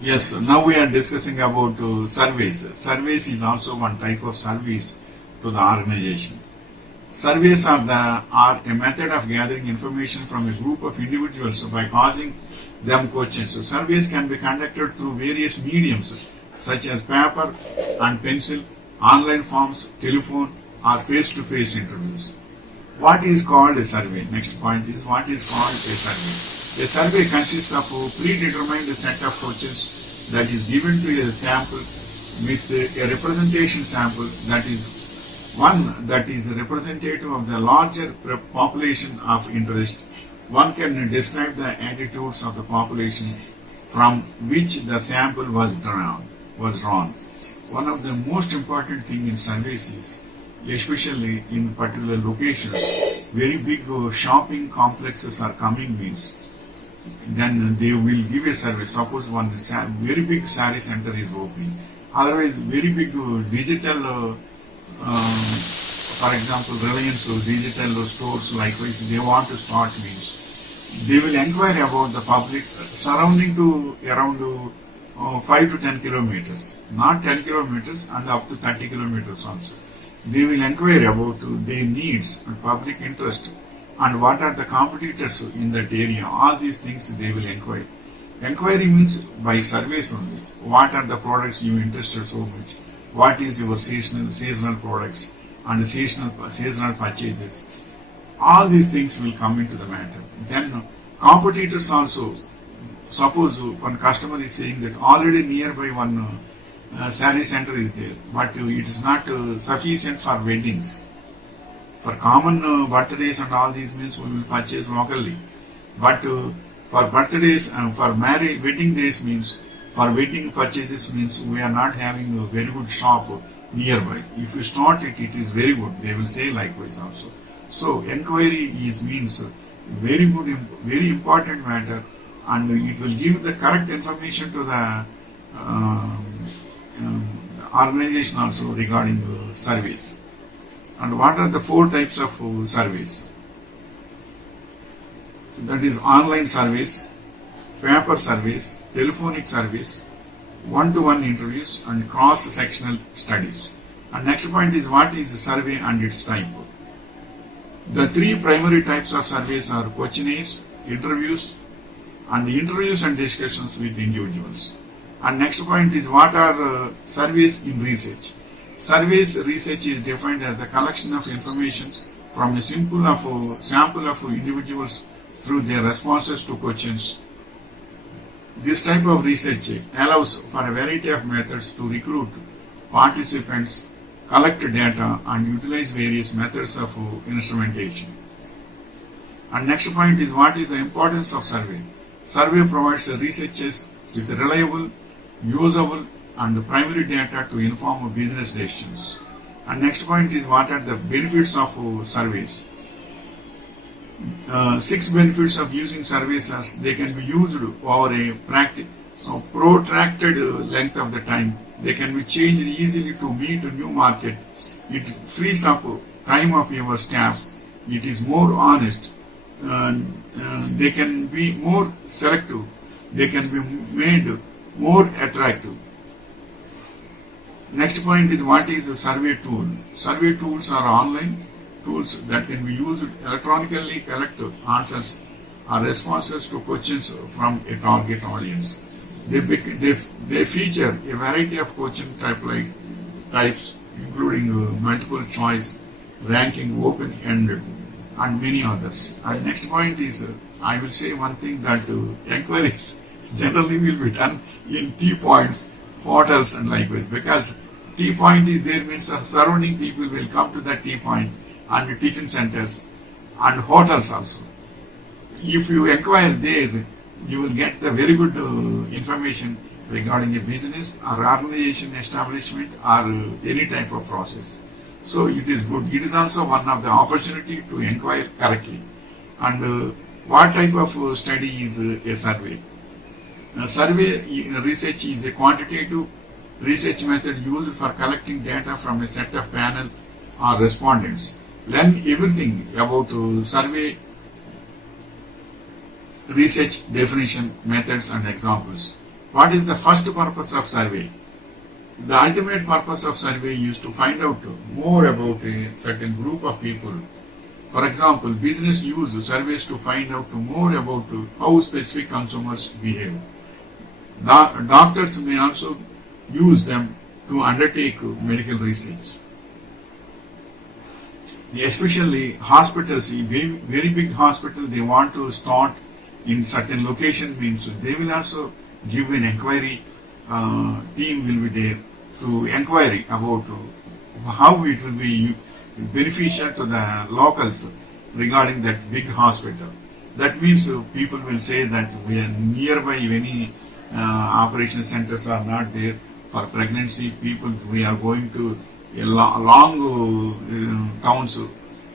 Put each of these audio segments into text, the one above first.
Yes, now we are discussing about surveys. Surveys is also one type of service to the organization. Surveys are a method of gathering information from a group of individuals by causing them questions. So surveys can be conducted through various mediums such as paper and pencil, online forms, telephone, or face-to-face interviews. What is called a survey? Next point is what is called a survey. A survey consists of a predetermined set of questions that is given to a sample with a representation sample that is one that is representative of the larger population of interest. One can describe the attitudes of the population from which the sample was drawn. One of the most important thing in surveys is, especially in particular locations, very big shopping complexes are coming means, then they will give a survey. Suppose one very big saree center is opening, otherwise very big digital, for example, Reliance digital stores, likewise they want to start means, they will inquire about the public surrounding to around 5 to 10 kilometers, not 10 kilometers and up to 30 kilometers also. They will inquire about their needs and public interest and what are the competitors in that area. All these things they will inquire. Inquiry means by surveys only. What are the products you interested so much? What is your seasonal products and seasonal purchases? All these things will come into the matter. Then competitors also. Suppose one customer is saying that already nearby one saree center is there, but it is not sufficient for weddings. For common birthdays and all these means we will purchase locally. But for birthdays and for marriage, wedding days means, for wedding purchases means we are not having a very good shop nearby. If you start it, it is very good. They will say likewise also. So inquiry means very good, very important matter, and it will give the correct information to the organization also regarding surveys. And what are the 4 types of surveys? That is online surveys, paper surveys, telephonic surveys, one-to-one interviews, and cross-sectional studies. And next point is what is a survey and its type. The 3 primary types of surveys are questionnaires, interviews, and interviews and discussions with individuals. And next point is what are surveys in research. Surveys research is defined as the collection of information from a sample of individuals through their responses to questions. This type of research allows for a variety of methods to recruit participants, collect data, and utilize various methods of instrumentation. And next point is what is the importance of survey. Survey provides researchers with reliable, usable, and primary data to inform business decisions. And next point is what are the benefits of surveys. 6 benefits of using surveys are they can be used over a protracted length of the time. They can be changed easily to meet a new market. It frees up time of your staff. It is more honest. They can be more selective. They can be made more attractive. Next point is what is a survey tool. Survey tools are online tools that can be used electronically collect answers or responses to questions from a target audience. They feature a variety of question types including multiple choice, ranking, open-ended, and many others. And next point is I will say one thing that inquiries generally will be done in tea points, hotels, and likewise, because tea point is there means surrounding people will come to that tea point, and tiffin centers and hotels also. If you inquire there, you will get the very good information regarding a business or organization establishment or any type of process. So it is good. It is also one of the opportunity to inquire correctly. And what type of study is a survey? Survey research is a quantitative research method used for collecting data from a set of panel or respondents. Learn everything about survey research, definition, methods, and examples. What is the first purpose of survey? The ultimate purpose of survey is to find out more about a certain group of people. For example, business use surveys to find out more about how specific consumers behave. Doctors may also use them to undertake medical research. Especially hospitals, very big hospital, they want to start in certain location means they will also give an inquiry team will be there to inquiry about how it will be beneficial to the locals regarding that big hospital. That means people will say that we are nearby any operation centers are not there for pregnancy people. We are going to long towns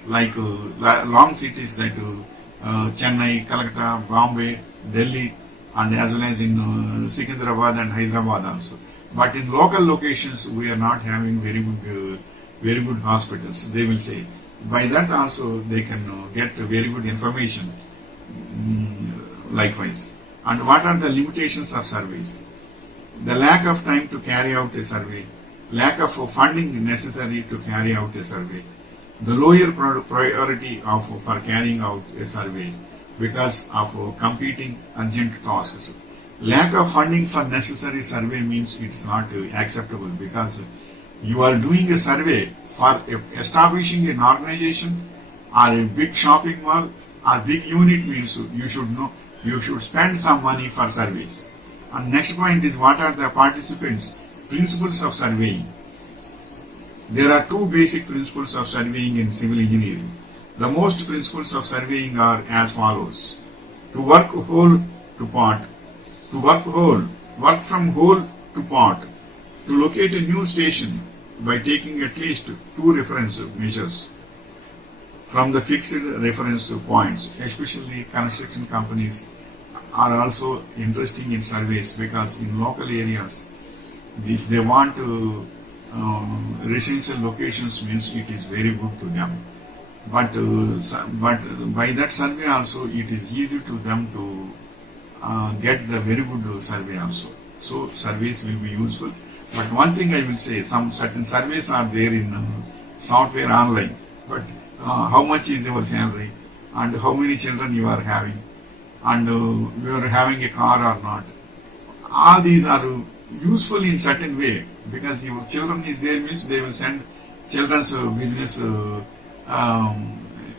like long cities like Chennai, Calcutta, Bombay, Delhi, and as well as in Secunderabad and Hyderabad also. But in local locations, we are not having very good hospitals. They will say by that also they can get very good information. Likewise, and what are the limitations of surveys? The lack of time to carry out a survey, lack of funding necessary to carry out a survey, the lower priority for carrying out a survey because of competing urgent tasks. Lack of funding for necessary survey means it is not acceptable because you are doing a survey for establishing an organization or a big shopping mall or big unit means you should spend some money for surveys. And next point is what are the participants' principles of surveying? There are two basic principles of surveying in civil engineering. The most principles of surveying are as follows: to work whole to part, to work from whole to part, to locate a new station by taking at least two reference measures from the fixed reference points. Especially construction companies are also interested in surveys because in local areas, if they want residential locations means it is very good to them. But by that survey also it is easy to them to get the very good survey also. So surveys will be useful. But one thing I will say, some certain surveys are there in software online. But how much is your salary and how many children you are having and you are having a car or not. All these are useful in certain way because your children is there means they will send children's business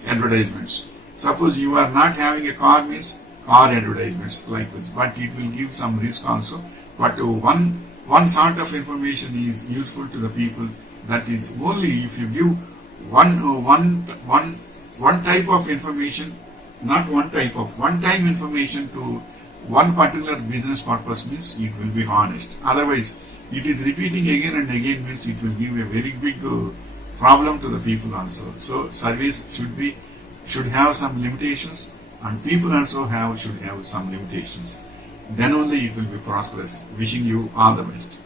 advertisements. Suppose you are not having a car means car advertisements like this, but it will give some risk also. But one sort of information is useful to the people. That is only if you give one type of information, not one time information to one particular business purpose means it will be honest. Otherwise, it is repeating again and again means it will give a very big problem to the people also. So surveys should have some limitations, and people also should have some limitations. Then only it will be prosperous. Wishing you all the best.